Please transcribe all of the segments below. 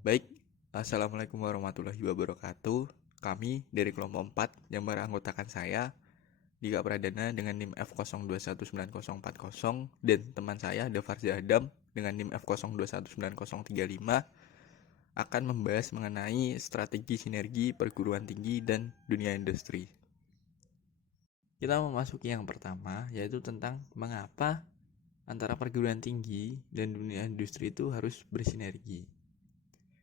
Baik, Assalamualaikum warahmatullahi wabarakatuh. Kami dari kelompok 4 yang beranggotakan saya, Dika Pradana dengan NIM F02194040 dan teman saya Dafarza Adam dengan NIM F02194035 akan membahas mengenai strategi sinergi perguruan tinggi dan dunia industri. Kita memasuki yang pertama, yaitu tentang mengapa antara perguruan tinggi dan dunia industri itu harus bersinergi.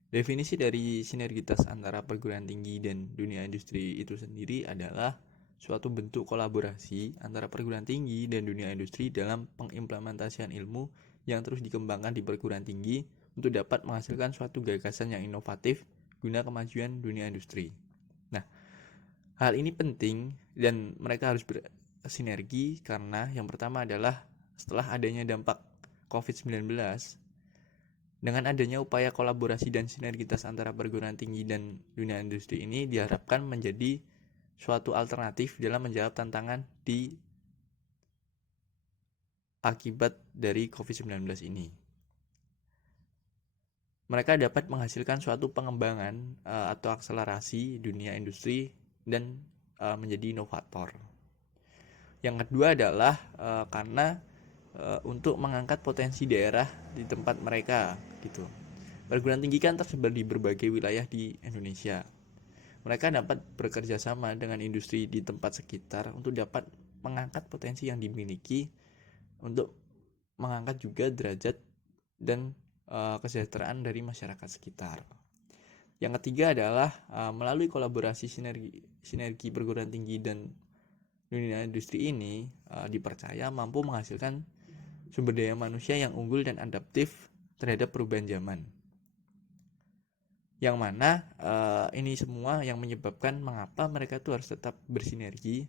Definisi dari sinergitas antara perguruan tinggi dan dunia industri itu sendiri adalah suatu bentuk kolaborasi antara perguruan tinggi dan dunia industri dalam pengimplementasian ilmu yang terus dikembangkan di perguruan tinggi untuk dapat menghasilkan suatu gagasan yang inovatif guna kemajuan dunia industri. Nah, hal ini penting dan mereka harus bersinergi karena yang pertama adalah setelah adanya dampak COVID-19, dengan adanya upaya kolaborasi dan sinergitas antara perguruan tinggi dan dunia industri ini diharapkan menjadi suatu alternatif dalam menjawab tantangan di akibat dari COVID-19 ini. Mereka dapat menghasilkan suatu pengembangan atau akselerasi dunia industri dan menjadi inovator. Yang kedua adalah karena untuk mengangkat potensi daerah di tempat mereka gitu. Perguruan tinggi kan tersebar di berbagai wilayah di Indonesia. Mereka dapat bekerja sama dengan industri di tempat sekitar untuk dapat mengangkat potensi yang dimiliki untuk mengangkat juga derajat dan kesejahteraan dari masyarakat sekitar. Yang ketiga adalah melalui kolaborasi sinergi perguruan tinggi dan dunia industri ini dipercaya mampu menghasilkan sumber daya manusia yang unggul dan adaptif terhadap perubahan zaman. Yang mana ini semua yang menyebabkan mengapa mereka tuh harus tetap bersinergi.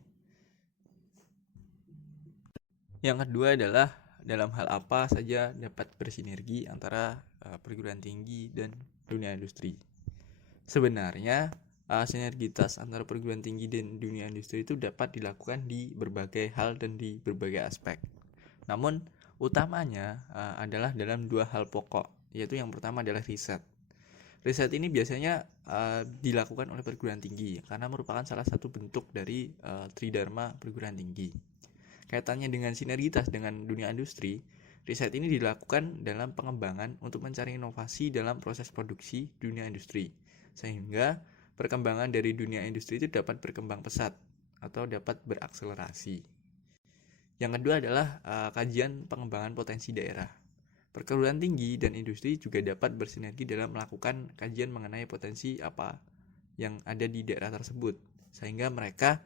Yang kedua adalah dalam hal apa saja dapat bersinergi antara perguruan tinggi dan dunia industri. Sebenarnya sinergitas antara perguruan tinggi dan dunia industri itu dapat dilakukan di berbagai hal dan di berbagai aspek. Namun utamanya adalah dalam dua hal pokok, yaitu yang pertama adalah riset. Riset ini biasanya dilakukan oleh perguruan tinggi karena merupakan salah satu bentuk dari tridharma perguruan tinggi. Kaitannya dengan sinergitas dengan dunia industri, riset ini dilakukan dalam pengembangan untuk mencari inovasi dalam proses produksi dunia industri, sehingga perkembangan dari dunia industri itu dapat berkembang pesat atau dapat berakselerasi. Yang kedua adalah kajian pengembangan potensi daerah. Perguruan tinggi dan industri juga dapat bersinergi dalam melakukan kajian mengenai potensi apa yang ada di daerah tersebut, sehingga mereka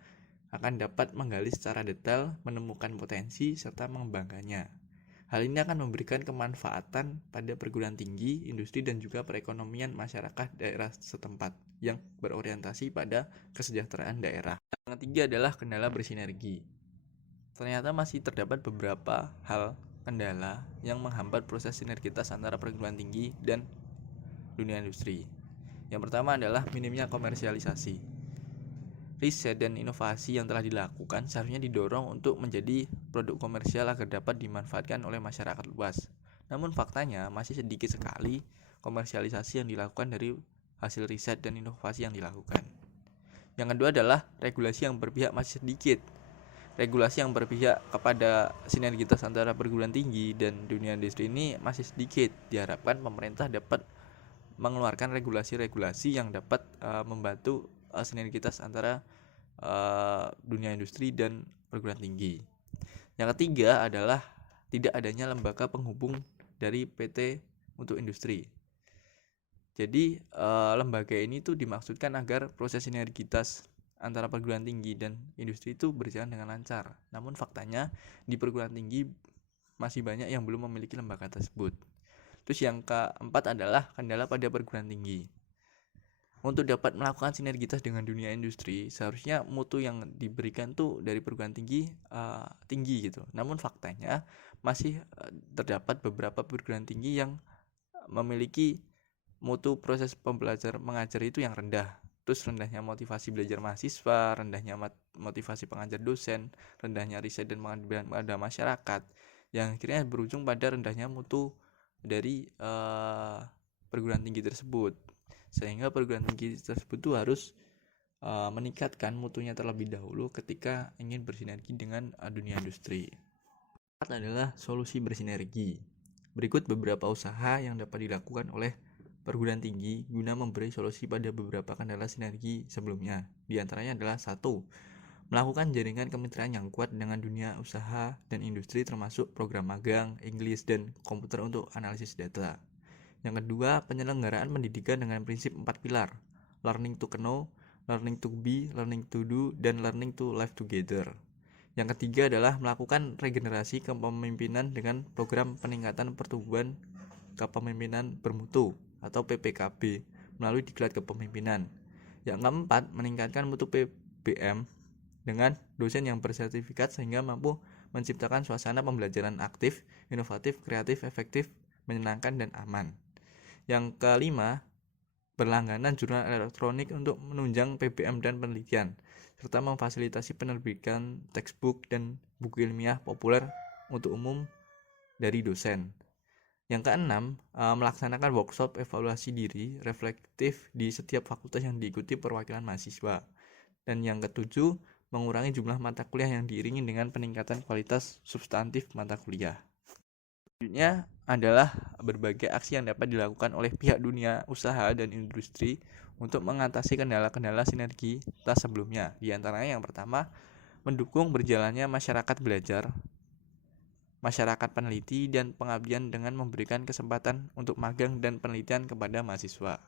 akan dapat menggali secara detail, menemukan potensi, serta mengembangkannya. Hal ini akan memberikan kemanfaatan pada perguruan tinggi, industri, dan juga perekonomian masyarakat daerah setempat yang berorientasi pada kesejahteraan daerah. Yang ketiga adalah kendala bersinergi. Ternyata masih terdapat beberapa hal kendala yang menghambat proses sinergitas antara perguruan tinggi dan dunia industri. Yang pertama adalah minimnya komersialisasi. Riset dan inovasi yang telah dilakukan seharusnya didorong untuk menjadi produk komersial agar dapat dimanfaatkan oleh masyarakat luas. Namun faktanya masih sedikit sekali komersialisasi yang dilakukan dari hasil riset dan inovasi yang dilakukan. Yang kedua adalah regulasi yang berpihak masih sedikit. Regulasi yang berpihak kepada sinergitas antara perguruan tinggi dan dunia industri ini masih sedikit. Diharapkan pemerintah dapat mengeluarkan regulasi-regulasi yang dapat membantu sinergitas antara dunia industri dan perguruan tinggi. Yang ketiga adalah tidak adanya lembaga penghubung dari PT untuk industri. Jadi lembaga ini tuh dimaksudkan agar proses sinergitas antara perguruan tinggi dan industri itu berjalan dengan lancar. Namun faktanya di perguruan tinggi masih banyak yang belum memiliki lembaga tersebut. Terus yang keempat adalah kendala pada perguruan tinggi. Untuk dapat melakukan sinergitas dengan dunia industri, seharusnya mutu yang diberikan tuh dari perguruan tinggi tinggi gitu. Namun faktanya masih terdapat beberapa perguruan tinggi yang memiliki mutu proses pembelajar mengajar itu yang rendah. Terus rendahnya motivasi belajar mahasiswa, rendahnya motivasi pengajar dosen, rendahnya riset dan pengaduan pada masyarakat, yang akhirnya berujung pada rendahnya mutu dari perguruan tinggi tersebut, sehingga perguruan tinggi tersebut tuh harus meningkatkan mutunya terlebih dahulu ketika ingin bersinergi dengan dunia industri. Keempat adalah solusi bersinergi. Berikut beberapa usaha yang dapat dilakukan oleh perguruan tinggi guna memberi solusi pada beberapa kendala sinergi sebelumnya. Di antaranya adalah 1. Melakukan jaringan kemitraan yang kuat dengan dunia usaha dan industri termasuk program magang, Inggris, dan komputer untuk analisis data. Yang kedua, penyelenggaraan pendidikan dengan prinsip 4 pilar: learning to know, learning to be, learning to do, dan learning to live together. Yang ketiga adalah melakukan regenerasi kepemimpinan dengan program peningkatan pertumbuhan kepemimpinan bermutu atau PPKB melalui diklat kepemimpinan. Yang keempat, meningkatkan mutu PBM dengan dosen yang bersertifikat sehingga mampu menciptakan suasana pembelajaran aktif, inovatif, kreatif, efektif, menyenangkan, dan aman. Yang kelima, berlangganan jurnal elektronik untuk menunjang PBM dan penelitian, serta memfasilitasi penerbitan textbook dan buku ilmiah populer untuk umum dari dosen. Yang keenam, melaksanakan workshop evaluasi diri reflektif di setiap fakultas yang diikuti perwakilan mahasiswa. Dan yang ketujuh, mengurangi jumlah mata kuliah yang diiringi dengan peningkatan kualitas substantif mata kuliah. Selanjutnya adalah berbagai aksi yang dapat dilakukan oleh pihak dunia usaha dan industri untuk mengatasi kendala-kendala sinergitas sebelumnya. Di antaranya yang pertama, mendukung berjalannya masyarakat belajar, masyarakat peneliti, dan pengabdian dengan memberikan kesempatan untuk magang dan penelitian kepada mahasiswa.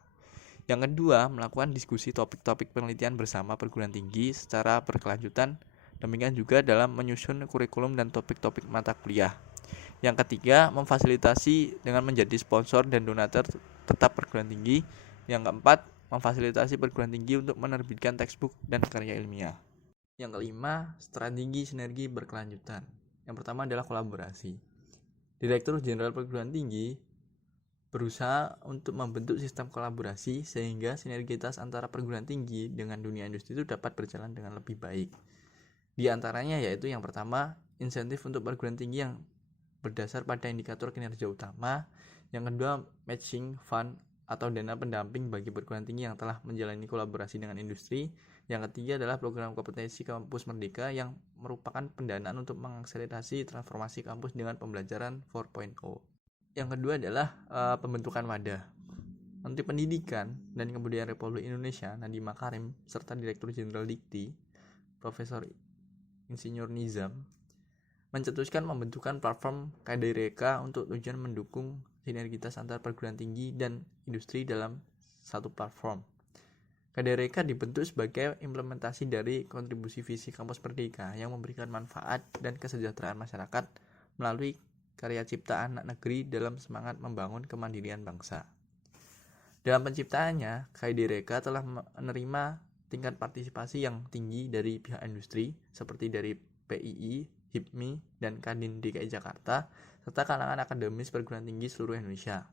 Yang kedua, melakukan diskusi topik-topik penelitian bersama perguruan tinggi secara berkelanjutan, demikian juga dalam menyusun kurikulum dan topik-topik mata kuliah. Yang ketiga, memfasilitasi dengan menjadi sponsor dan donatur tetap perguruan tinggi. Yang keempat, memfasilitasi perguruan tinggi untuk menerbitkan textbook dan karya ilmiah. Yang kelima, strategi sinergi berkelanjutan. Yang pertama adalah kolaborasi. Direktur Jenderal Perguruan Tinggi berusaha untuk membentuk sistem kolaborasi sehingga sinergitas antara perguruan tinggi dengan dunia industri itu dapat berjalan dengan lebih baik. Di antaranya yaitu yang pertama, insentif untuk perguruan tinggi yang berdasar pada indikator kinerja utama. Yang kedua, matching fund atau dana pendamping bagi perguruan tinggi yang telah menjalani kolaborasi dengan industri. Yang ketiga adalah program kompetensi kampus merdeka yang merupakan pendanaan untuk mengakselerasi transformasi kampus dengan pembelajaran 4.0. Yang kedua adalah pembentukan wadah. Menteri Pendidikan dan Kebudayaan Republik Indonesia Nadiem Makarim serta Direktur Jenderal Dikti Profesor Insinyur Nizam mencetuskan pembentukan platform KDRK untuk tujuan mendukung sinergitas antar perguruan tinggi dan industri dalam satu platform. KDRK dibentuk sebagai implementasi dari kontribusi visi kampus merdeka yang memberikan manfaat dan kesejahteraan masyarakat melalui karya cipta anak negeri dalam semangat membangun kemandirian bangsa. Dalam penciptaannya, KDRK telah menerima tingkat partisipasi yang tinggi dari pihak industri seperti dari PII, HIPMI, dan Kadin DKI Jakarta, serta kalangan akademis perguruan tinggi seluruh Indonesia.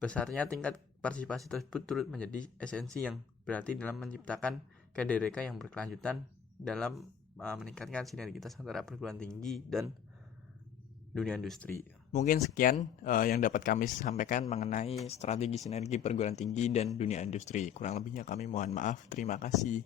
Besarnya tingkat partisipasi tersebut turut menjadi esensi yang berarti dalam menciptakan KDRK yang berkelanjutan dalam meningkatkan sinergitas antara perguruan tinggi dan dunia industri. Mungkin sekian yang dapat kami sampaikan mengenai strategi sinergi perguruan tinggi dan dunia industri. Kurang lebihnya kami mohon maaf. Terima kasih.